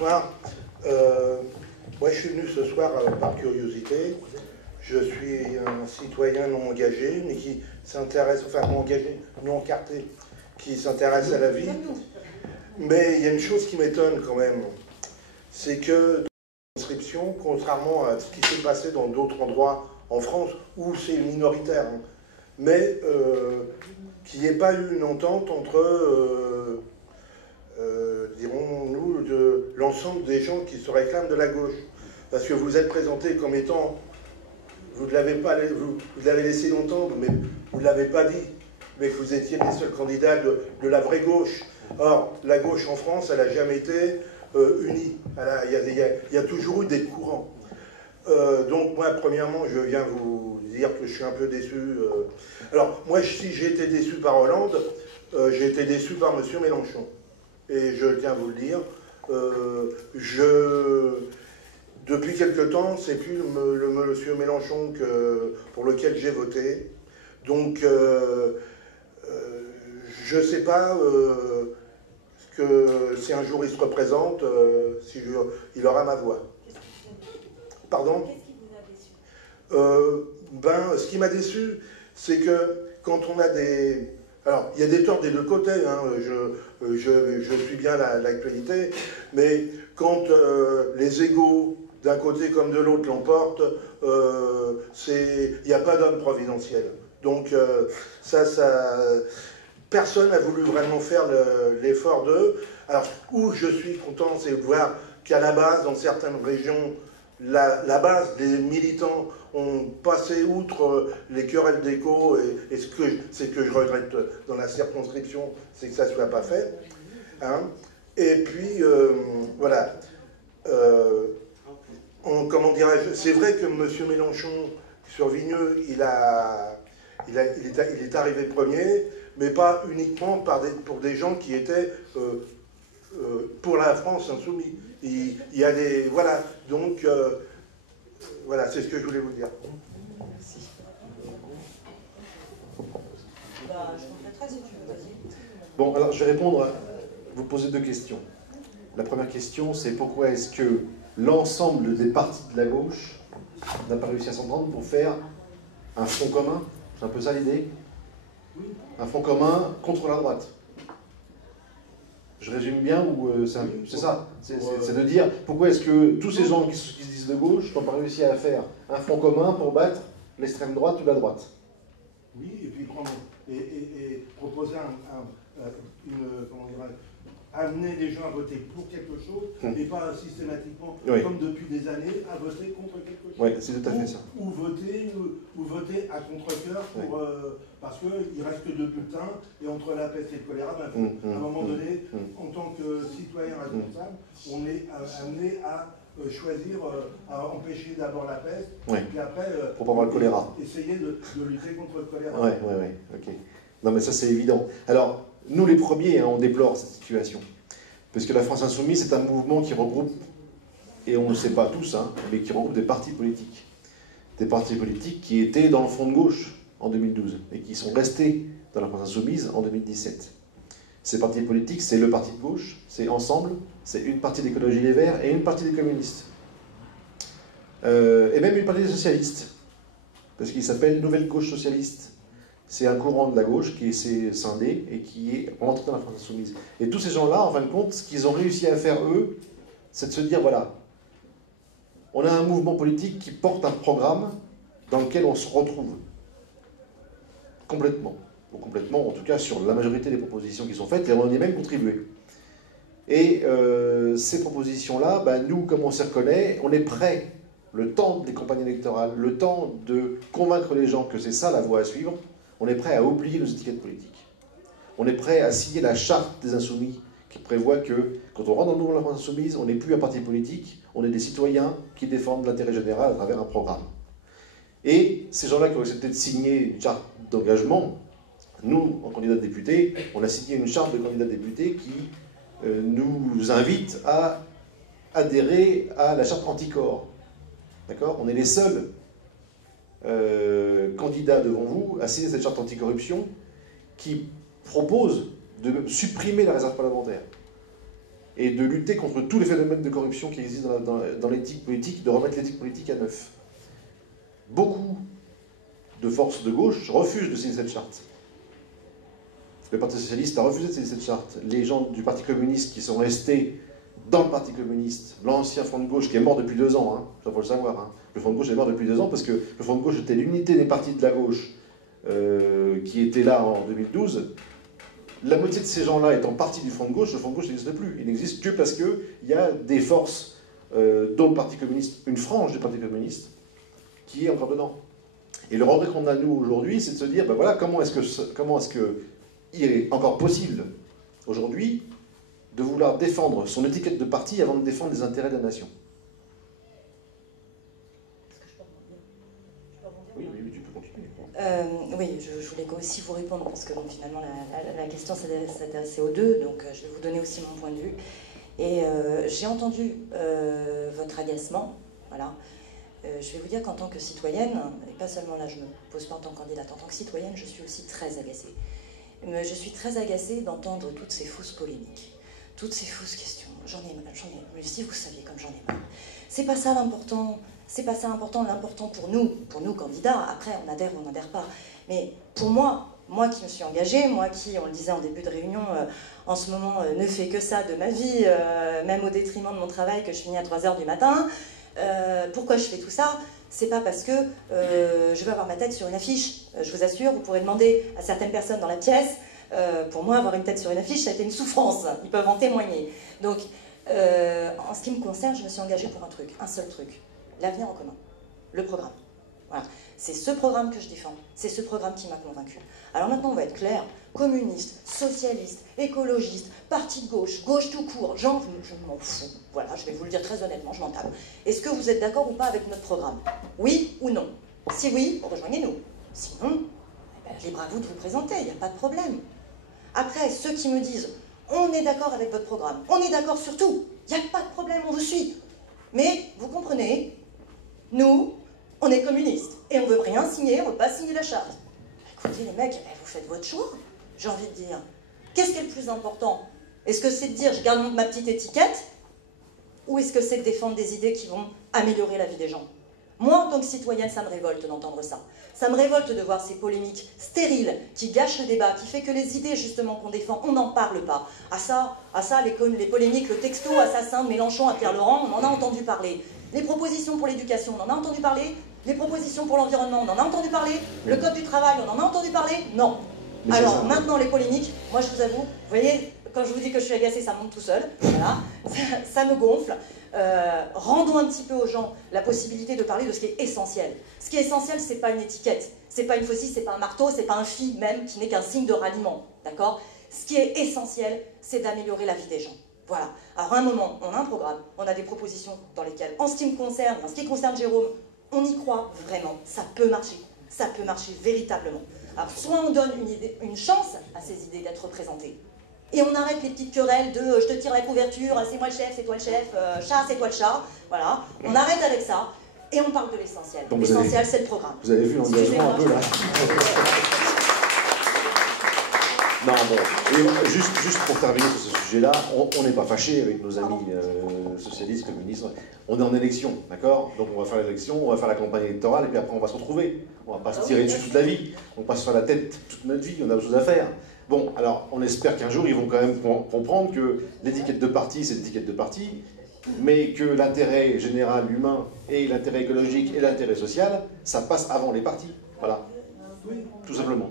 bonsoir. Moi, je suis venu ce soir par curiosité. Je suis un citoyen non engagé, mais qui s'intéresse, enfin non engagé, non encarté, qui s'intéresse à la vie. Mais il y a une chose qui m'étonne quand même, c'est que dans la circonscription, contrairement à ce qui s'est passé dans d'autres endroits en France, où c'est minoritaire, hein, mais qu'il n'y ait pas eu une entente entre, dirons-nous, de l'ensemble des gens qui se réclament de la gauche. Parce que vous êtes présenté comme étant, vous l'avez laissé l'entendre, mais vous ne l'avez pas dit, mais que vous étiez les seuls candidats de la vraie gauche. Or, la gauche en France, elle n'a jamais été unie. Il y a toujours eu des courants. Donc moi, premièrement, je viens vous dire que je suis un peu déçu. Alors, moi, si j'ai été déçu par Hollande, j'ai été déçu par M. Mélenchon. Et je tiens à vous le dire. Depuis quelque temps, c'est plus le M. Mélenchon pour lequel j'ai voté. Donc, je ne sais pas que si un jour il se représente, il aura ma voix. Pardon ? Qu'est-ce qui vous a déçu ? Ce qui m'a déçu, c'est que quand on a des... Alors, il y a des torts des deux côtés, hein, je suis bien l'actualité, mais quand les égos d'un côté comme de l'autre l'emportent, il n'y a pas d'homme providentiel. Donc, personne n'a voulu vraiment faire l'effort d'eux. Alors, où je suis content, c'est de voir qu'à la base, dans certaines régions, la base des militants ont passé outre les querelles d'écho, et ce que je regrette dans la circonscription, c'est que ça ne soit pas fait. Hein. Et puis, voilà. Comment dirais-je, c'est vrai que M. Mélenchon, sur Vigneux, il est arrivé premier, mais pas uniquement pour des gens qui étaient pour la France insoumise. Il y a des... Voilà, donc... voilà, c'est ce que je voulais vous dire. Merci. Je compléterai si tu veux, vas-y. Bon, alors je vais vous poser deux questions. La première question, c'est pourquoi est-ce que l'ensemble des partis de la gauche n'a pas réussi à s'entendre pour faire un front commun? C'est un peu ça l'idée? Un front commun contre la droite. Je résume bien ou c'est ça? C'est de dire pourquoi est-ce que tous ces gens qui se disent de gauche n'ont pas réussi à faire un front commun pour battre l'extrême droite ou la droite? Oui, et puis proposer amener les gens à voter pour quelque chose et pas systématiquement, comme depuis des années, à voter contre quelque chose. Oui, c'est tout à fait ça. Ou voter à contre-cœur parce qu'il reste 2 bulletins et entre la peste et le choléra, à un moment donné, en tant que citoyen responsable, on est amené à choisir, à empêcher d'abord la peste, puis après pour pas avoir le choléra. Essayer de lutter contre le choléra. Oui, ok. Non mais ça c'est évident. Alors, nous les premiers, on déplore cette situation. Parce que la France Insoumise, c'est un mouvement qui regroupe, et on ne le sait pas tous, mais qui regroupe des partis politiques. Des partis politiques qui étaient dans le front de gauche en 2012, et qui sont restés dans la France Insoumise en 2017. Ces partis politiques, c'est le parti de gauche, c'est Ensemble, c'est une partie d'Écologie Les Verts et une partie des communistes. Et même une partie des socialistes, parce qu'il s'appelle Nouvelle Gauche Socialiste. C'est un courant de la gauche qui s'est scindé et qui est rentré dans la France Insoumise. Et tous ces gens-là, en fin de compte, ce qu'ils ont réussi à faire, eux, c'est de se dire, voilà, on a un mouvement politique qui porte un programme dans lequel on se retrouve. Complètement. Ou complètement, en tout cas, sur la majorité des propositions qui sont faites, et on y a même contribué. Et ces propositions-là, nous, comme on s'y reconnaît, on est prêt, le temps des campagnes électorales, le temps de convaincre les gens que c'est ça la voie à suivre, on est prêt à oublier nos étiquettes politiques. On est prêt à signer la charte des Insoumis qui prévoit que quand on rentre dans le mouvement de la France Insoumise, on n'est plus un parti politique, on est des citoyens qui défendent l'intérêt général à travers un programme. Et ces gens-là qui ont accepté de signer une charte d'engagement, nous, en candidat de député, on a signé une charte de candidat de député qui nous invite à adhérer à la charte anticorps. D'accord? On est les seuls candidats devant vous à signer cette charte anticorruption qui propose de supprimer la réserve parlementaire. et de lutter contre tous les phénomènes de corruption qui existent dans l'éthique politique, de remettre l'éthique politique à neuf. Beaucoup de forces de gauche refusent de signer cette charte. Le Parti socialiste a refusé de signer cette charte. Les gens du Parti communiste qui sont restés dans le Parti communiste, l'ancien Front de gauche qui est mort depuis 2 ans, hein, ça faut le savoir, hein. Le Front de gauche est mort depuis 2 ans parce que le Front de gauche était l'unité des partis de la gauche qui était là en 2012. La moitié de ces gens-là étant partis du Front de gauche, le Front de gauche n'existe plus. Il n'existe que parce qu'il y a des forces dont le Parti communiste, une frange du Parti communiste, qui est encore dedans. Et le regret qu'on a, nous, aujourd'hui, c'est de se dire, ben voilà, comment est-ce que il est encore possible, aujourd'hui, de vouloir défendre son étiquette de parti avant de défendre les intérêts de la nation. Oui, tu peux continuer. Oui, je voulais aussi vous répondre, parce que bon, finalement, la question s'adressait aux deux, donc je vais vous donner aussi mon point de vue. Et j'ai entendu votre agacement, voilà. Je vais vous dire qu'en tant que citoyenne, et pas seulement là, je ne me pose pas en tant que candidate, en tant que citoyenne, je suis aussi très agacée. Mais je suis très agacée d'entendre toutes ces fausses polémiques, toutes ces fausses questions. J'en ai, mais si vous saviez comme j'en ai marre. C'est pas ça l'important, c'est pas ça l'important. L'important pour nous candidats, après on adhère ou on n'adhère pas. Mais pour moi qui me suis engagée, moi qui, on le disait en début de réunion, en ce moment ne fais que ça de ma vie, même au détriment de mon travail que je finis à 3h du matin. Pourquoi je fais tout ça? C'est pas parce que je veux avoir ma tête sur une affiche. Je vous assure, vous pourrez demander à certaines personnes dans la pièce. Pour moi, avoir une tête sur une affiche, ça a été une souffrance. Ils peuvent en témoigner. Donc, en ce qui me concerne, je me suis engagée pour un truc, un seul truc. L'avenir en commun. Le programme. Voilà. C'est ce programme que je défends. C'est ce programme qui m'a convaincue. Alors maintenant, on va être clair. Communiste, socialiste, écologiste, parti de gauche, gauche tout court, je m'en fous. Voilà, je vais vous le dire très honnêtement, je m'en tape. Est-ce que vous êtes d'accord ou pas avec notre programme? Oui ou non? Si oui, rejoignez-nous. Sinon, libre à vous de vous présenter, il n'y a pas de problème. Après, ceux qui me disent, on est d'accord avec votre programme, on est d'accord sur tout, il n'y a pas de problème, on vous suit. Mais, vous comprenez, nous, on est communistes, et on ne veut rien signer, on ne veut pas signer la charte. Écoutez les mecs, vous faites votre choix, j'ai envie de dire. Qu'est-ce qui est le plus important? Est-ce que c'est de dire, je garde ma petite étiquette, ou est-ce que c'est de défendre des idées qui vont améliorer la vie des gens? Moi, en tant que citoyenne, ça me révolte d'entendre ça. Ça me révolte de voir ces polémiques stériles qui gâchent le débat, qui fait que les idées, justement, qu'on défend, on n'en parle pas. À ça, les polémiques, le texto assassin de Mélenchon à Pierre Laurent, on en a entendu parler. Les propositions pour l'éducation, on en a entendu parler. Les propositions pour l'environnement, on en a entendu parler. Le code du travail, on en a entendu parler. Non. Mais alors, maintenant, les polémiques, moi, je vous avoue, vous voyez, quand je vous dis que je suis agacée, ça monte tout seul. Voilà. Ça me gonfle. Rendons un petit peu aux gens la possibilité de parler de ce qui est essentiel. Ce qui est essentiel, c'est pas une étiquette, c'est pas une faucille, c'est pas un marteau, c'est pas un fil même qui n'est qu'un signe de ralliement, d'accord? Ce qui est essentiel, c'est d'améliorer la vie des gens. Voilà. Alors à un moment, on a un programme, on a des propositions dans lesquelles, en ce qui me concerne, en ce qui concerne Jérôme, on y croit vraiment, ça peut marcher véritablement. Alors soit on donne une chance à ces idées d'être représentées, et on arrête les petites querelles de je te tire la couverture, c'est moi le chef, c'est toi le chef, chat, c'est toi le chat. Voilà, on arrête avec ça et on parle de l'essentiel. L'essentiel, c'est le programme. Vous avez vu l'engagement un peu là. Non, bon, et juste pour terminer sur ce sujet-là, on n'est pas fâché avec nos amis socialistes, communistes. On est en élection, d'accord? Donc on va faire l'élection, on va faire la campagne électorale et puis après on va se retrouver. On va pas se tirer dessus toute la vie. On passe sur la tête toute notre vie, on a des choses à faire. Bon, alors on espère qu'un jour ils vont quand même comprendre que l'étiquette de parti, c'est l'étiquette de parti, mais que l'intérêt général humain et l'intérêt écologique et l'intérêt social, ça passe avant les partis. Voilà, tout simplement.